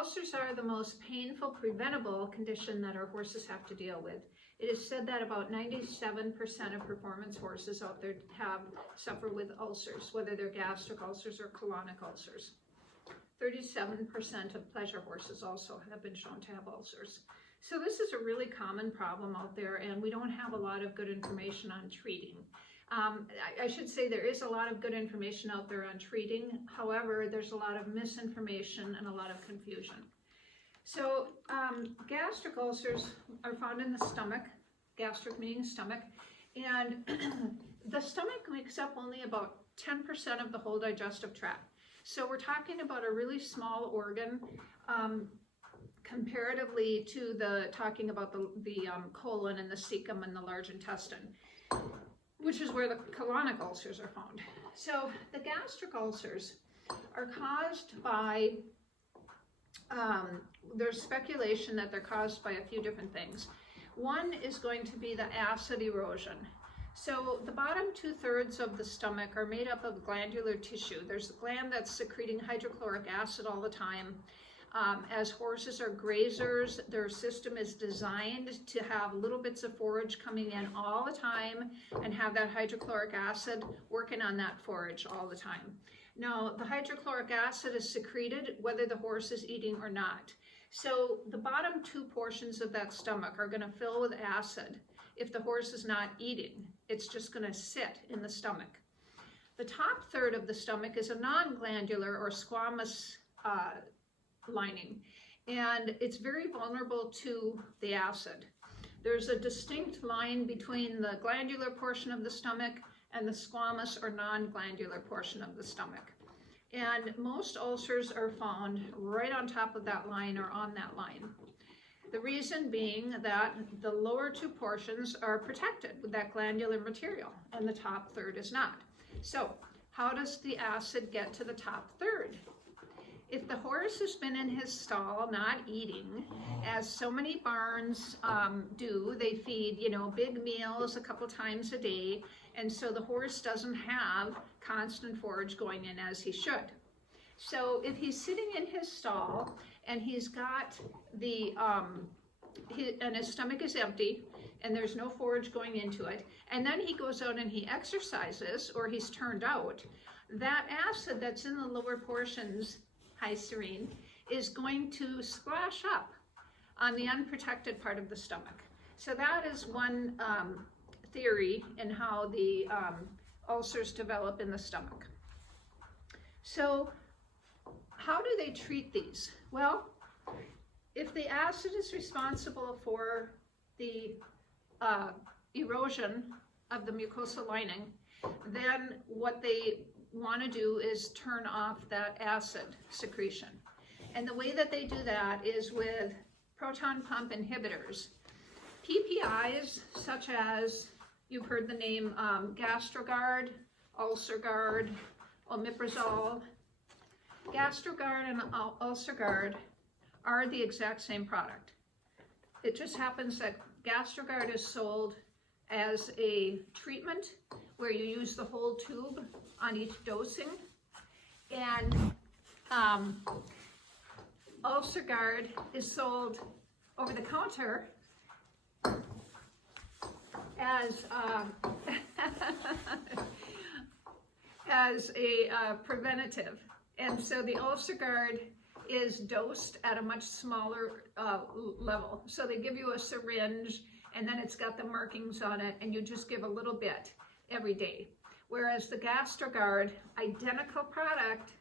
ulcers are the most painful preventable condition that our horses have to deal with. It is said that about 97% of performance horses out there suffer with ulcers, whether they're gastric ulcers or colonic ulcers. 37% of pleasure horses also have been shown to have ulcers. So this is a really common problem out there, and we don't have a lot of good information on treating. I should say there is a lot of good information out there on treating. However, there's a lot of misinformation and a lot of confusion. So gastric ulcers are found in the stomach, gastric meaning stomach, and the stomach makes up only about 10% of the whole digestive tract. So we're talking about a really small organ comparatively to talking about the colon and the cecum and the large intestine, which is where the colonic ulcers are found. So the gastric ulcers are caused by, there's speculation that they're caused by a few different things. One is going to be the acid erosion. So the bottom 2/3 of the stomach are made up of glandular tissue. There's a gland that's secreting hydrochloric acid all the time. As horses are grazers, their system is designed to have little bits of forage coming in all the time and have that hydrochloric acid working on that forage all the time. Now, the hydrochloric acid is secreted whether the horse is eating or not. So the bottom 2 portions of that stomach are going to fill with acid. If the horse is not eating, it's just going to sit in the stomach. The top third of the stomach is a non-glandular or squamous lining, and it's very vulnerable to the acid. There's a distinct line between the glandular portion of the stomach and the squamous or non-glandular portion of the stomach. And most ulcers are found right on top of that line or on that line. The reason being that the lower 2 portions are protected with that glandular material and the top third is not. So how does the acid get to the top third? If the horse has been in his stall not eating, as so many barns do, they feed, big meals a couple times a day, and so the horse doesn't have constant forage going in as he should. So if he's sitting in his stall and he's got and his stomach is empty and there's no forage going into it, and then he goes out and he exercises or he's turned out, that acid that's in the lower portions, hi Serene, is going to splash up on the unprotected part of the stomach. So that is one theory in how the ulcers develop in the stomach. So how do they treat these? Well, if the acid is responsible for the erosion of the mucosal lining, then what they want to do is turn off that acid secretion. And the way that they do that is with proton pump inhibitors. PPIs such as, you've heard the name GastroGuard, UlcerGuard, omeprazole. GastroGuard and UlcerGuard are the exact same product. It just happens that GastroGuard is sold as a treatment where you use the whole tube on each dosing, and UlcerGuard is sold over the counter as as a preventative. And so the UlcerGuard is dosed at a much smaller level. So they give you a syringe and then it's got the markings on it and you just give a little bit every day. Whereas the GastroGuard, identical product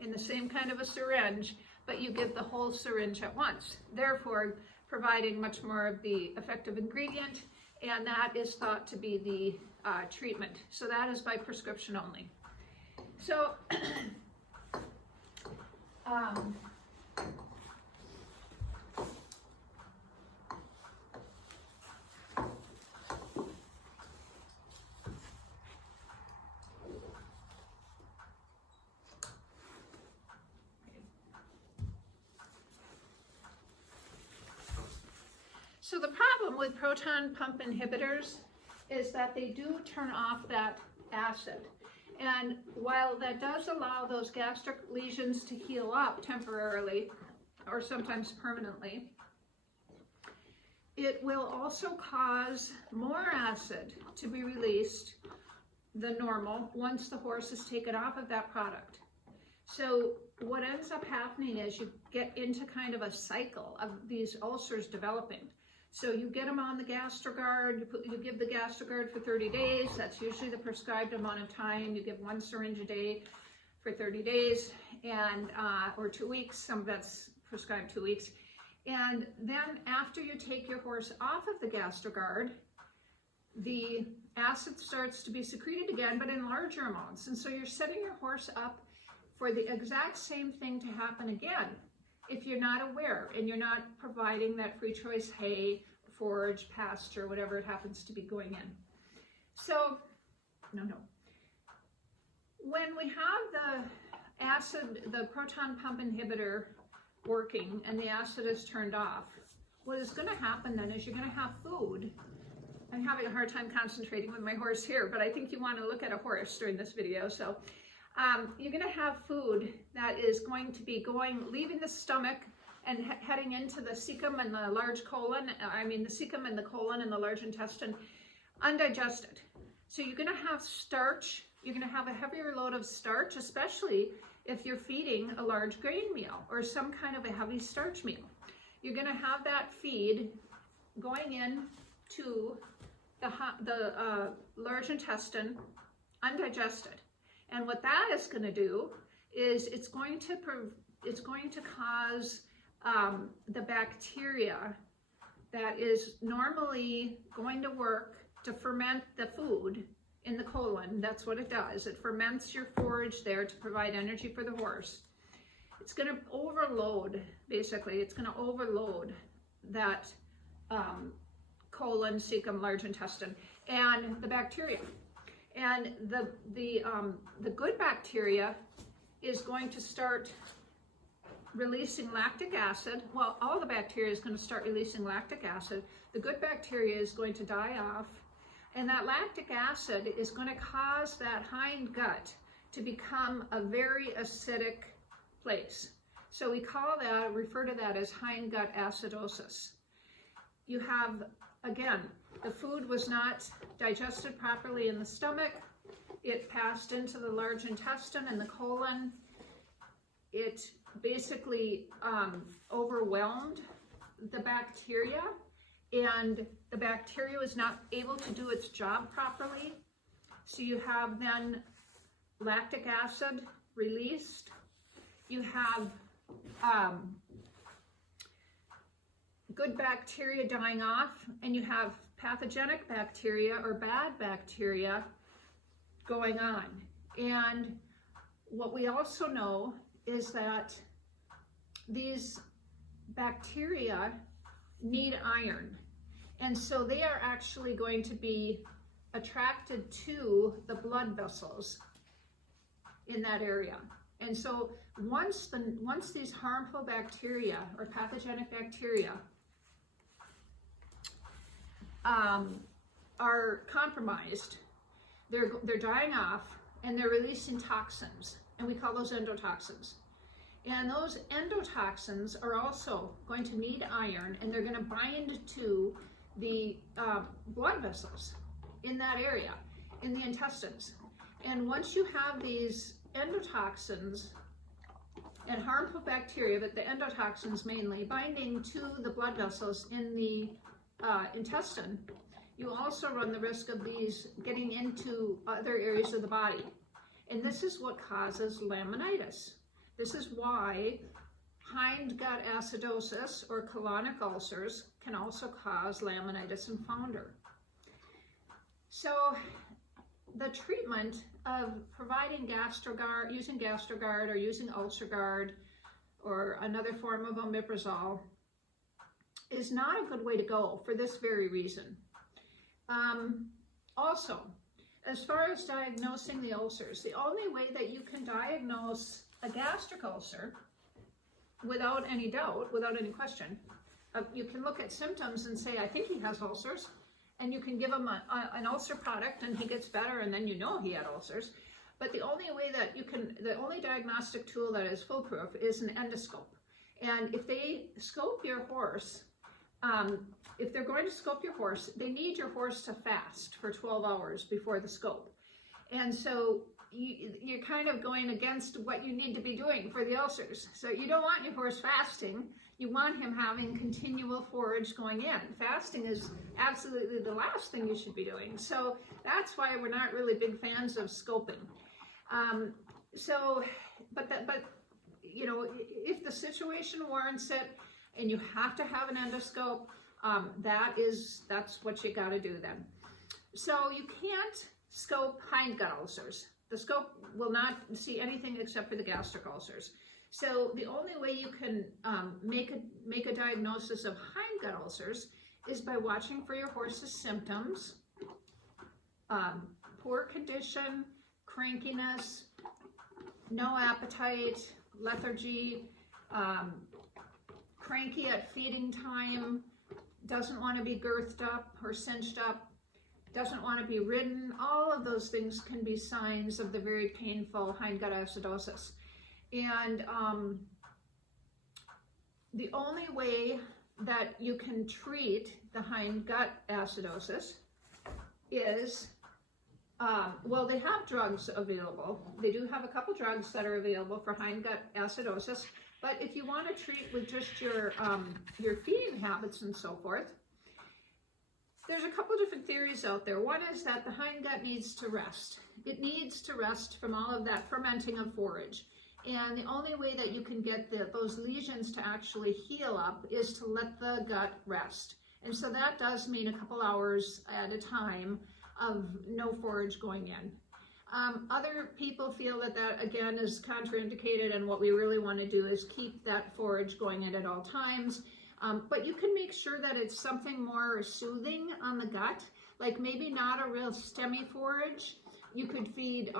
in the same kind of a syringe, but you give the whole syringe at once, therefore providing much more of the effective ingredient, and that is thought to be the treatment. So that is by prescription only. So So the problem with proton pump inhibitors is that they do turn off that acid. And while that does allow those gastric lesions to heal up temporarily, or sometimes permanently, it will also cause more acid to be released than normal once the horse is taken off of that product. So what ends up happening is you get into kind of a cycle of these ulcers developing. So you get them on the GastroGuard, you give the GastroGuard for 30 days. That's usually the prescribed amount of time. You give 1 syringe a day for 30 days, and or 2 weeks. Some of that's prescribed 2 weeks. And then after you take your horse off of the GastroGuard, the acid starts to be secreted again, but in larger amounts. And so you're setting your horse up for the exact same thing to happen again if you're not aware and you're not providing that free choice hay, forage, pasture, whatever it happens to be going in. So, when we have the acid, the proton pump inhibitor working and the acid is turned off, what is going to happen then is you're going to have food. I'm having a hard time concentrating with my horse here, but I think you want to look at a horse during this video. So you're going to have food that is going to be leaving the stomach and heading into the cecum and the large colon, the cecum and the colon and the large intestine, undigested. So you're going to have starch, you're going to have a heavier load of starch, especially if you're feeding a large grain meal or some kind of a heavy starch meal. You're going to have that feed going in to the large intestine undigested. And what that is going to do is it's going to cause the bacteria that is normally going to work to ferment the food in the colon. That's what it does. It ferments your forage there to provide energy for the horse. It's going to overload, basically, it's going to overload that colon, cecum, large intestine, and the bacteria. And the good bacteria is going to start releasing lactic acid. Well, all the bacteria is going to start releasing lactic acid. The good bacteria is going to die off. And that lactic acid is going to cause that hind gut to become a very acidic place. So we refer to that as hind gut acidosis. You have, again, the food was not digested properly in the stomach. It passed into the large intestine and the colon. It basically overwhelmed the bacteria, and the bacteria was not able to do its job properly. So you have then lactic acid released. You have good bacteria dying off, and you have pathogenic bacteria or bad bacteria going on. And what we also know is that these bacteria need iron. And so they are actually going to be attracted to the blood vessels in that area. And so once these harmful bacteria or pathogenic bacteria are compromised, they're dying off and they're releasing toxins, and we call those endotoxins. And those endotoxins are also going to need iron, and they're going to bind to the blood vessels in that area, in the intestines. And once you have these endotoxins and harmful bacteria, but the endotoxins mainly, binding to the blood vessels in the intestine, you also run the risk of these getting into other areas of the body. And this is what causes laminitis. This is why hind gut acidosis or colonic ulcers can also cause laminitis and founder. So the treatment of providing GastroGuard, using GastroGuard or using UlcerGuard or another form of omeprazole is not a good way to go for this very reason. Also, as far as diagnosing the ulcers, the only way that you can diagnose a gastric ulcer without any doubt, without any question, you can look at symptoms and say, I think he has ulcers, and you can give him an ulcer product and he gets better, and then you know he had ulcers. But the only way that you can, the only diagnostic tool that is foolproof is an endoscope. And if they scope your horse, if they're going to scope your horse, they need your horse to fast for 12 hours before the scope. And so you're kind of going against what you need to be doing for the ulcers. So you don't want your horse fasting. You want him having continual forage going in. Fasting is absolutely the last thing you should be doing. So that's why we're not really big fans of scoping. But you know, if the situation warrants it and you have to have an endoscope, that's what you got to do then. So you can't scope hindgut ulcers. The scope will not see anything except for the gastric ulcers. So the only way you can make a diagnosis of hindgut ulcers is by watching for your horse's symptoms: poor condition, crankiness, no appetite, lethargy, cranky at feeding time, doesn't want to be girthed up or cinched up, doesn't want to be ridden. All of those things can be signs of the very painful hindgut acidosis. And the only way that you can treat the hindgut acidosis is, well, they have drugs available. They do have a couple drugs that are available for hindgut acidosis. But if you want to treat with just your feeding habits and so forth, there's a couple different theories out there. One is that the hindgut needs to rest. It needs to rest from all of that fermenting of forage. And the only way that you can get those lesions to actually heal up is to let the gut rest. And so that does mean a couple hours at a time of no forage going in. Other people feel that again is contraindicated, and what we really want to do is keep that forage going in at all times. But you can make sure that it's something more soothing on the gut, like maybe not a real stemmy forage. You could feed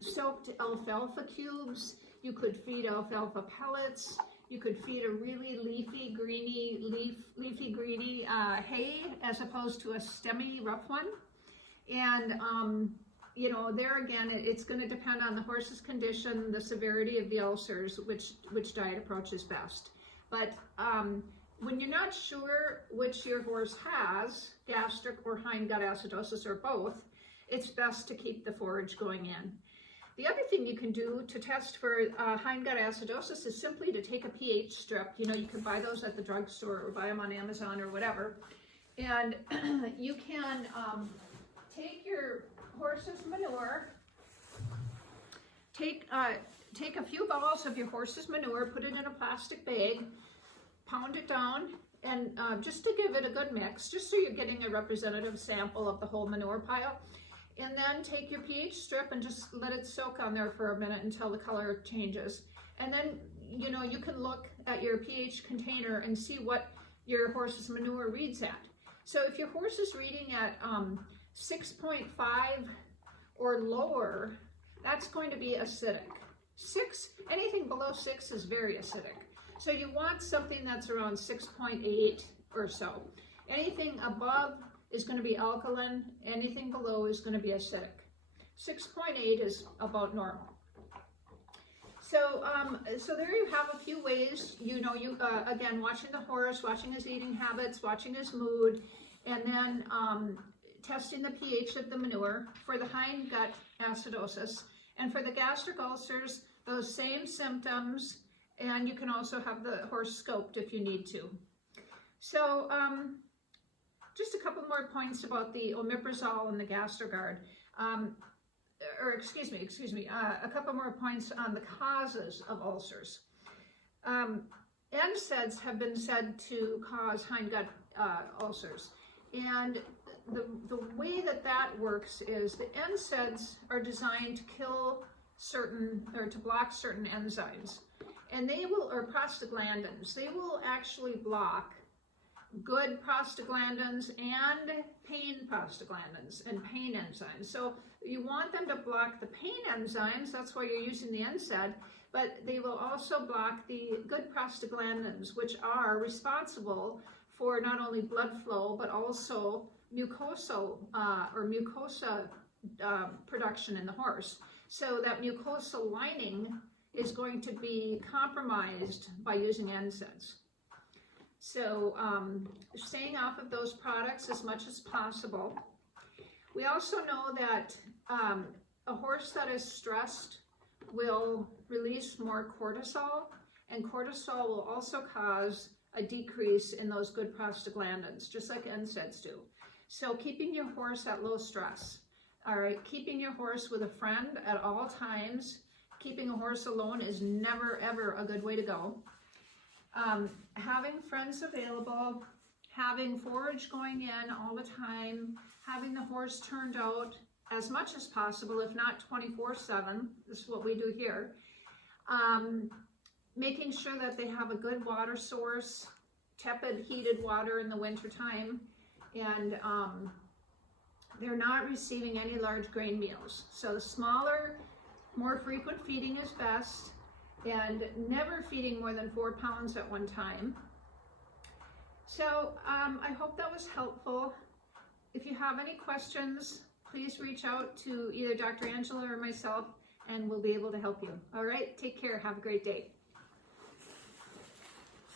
soaked alfalfa cubes. You could feed alfalfa pellets. You could feed a really leafy greeny hay as opposed to a stemmy rough one. And you know, there again, it's going to depend on the horse's condition, the severity of the ulcers, which diet approach is best. But when you're not sure which your horse has, gastric or hindgut acidosis or both, it's best to keep the forage going in. The other thing you can do to test for hindgut acidosis is simply to take a pH strip. You know, you can buy those at the drugstore or buy them on Amazon or whatever. And you can take your horse's manure, take a few balls of your horse's manure, put it in a plastic bag, pound it down, and just to give it a good mix, just so you're getting a representative sample of the whole manure pile. And then take your pH strip and just let it soak on there for a minute until the color changes. And then, you know, you can look at your pH container and see what your horse's manure reads at. So if your horse is reading at 6.5 or lower, that's going to be acidic. 6, anything below 6 is very acidic. So you want something that's around 6.8 or so. Anything above is going to be alkaline, anything below is going to be acidic. 6.8 is about normal. So, so there you have a few ways, you know, again, watching the horse, watching his eating habits, watching his mood, and then testing the pH of the manure for the hindgut acidosis. And for the gastric ulcers, those same symptoms, and you can also have the horse scoped if you need to. So, just a couple more points about the omeprazole and the Gastrogard. A couple more points on the causes of ulcers. NSAIDs have been said to cause hindgut ulcers. And the way that works is the NSAIDs are designed to kill certain, or to block certain enzymes. And they will, or prostaglandins, they will actually block good prostaglandins and pain prostaglandins and pain enzymes. So you want them to block the pain enzymes, that's why you're using the NSAID, but they will also block the good prostaglandins, which are responsible for not only blood flow, but also mucosa production in the horse. So that mucosal lining is going to be compromised by using NSAIDs. So staying off of those products as much as possible. We also know that a horse that is stressed will release more cortisol, and cortisol will also cause a decrease in those good prostaglandins, just like NSAIDs do. So keeping your horse at low stress, all right, keeping your horse with a friend at all times. Keeping a horse alone is never, ever a good way to go. Having friends available, having forage going in all the time, having the horse turned out as much as possible, if not 24/7, this is what we do here. Making sure that they have a good water source, tepid, heated water in the wintertime, and they're not receiving any large grain meals. So the smaller, more frequent feeding is best, and never feeding more than 4 pounds at one time. So I hope that was helpful. If you have any questions, please reach out to either Dr. Angela or myself, and we'll be able to help you. All right, take care. Have a great day.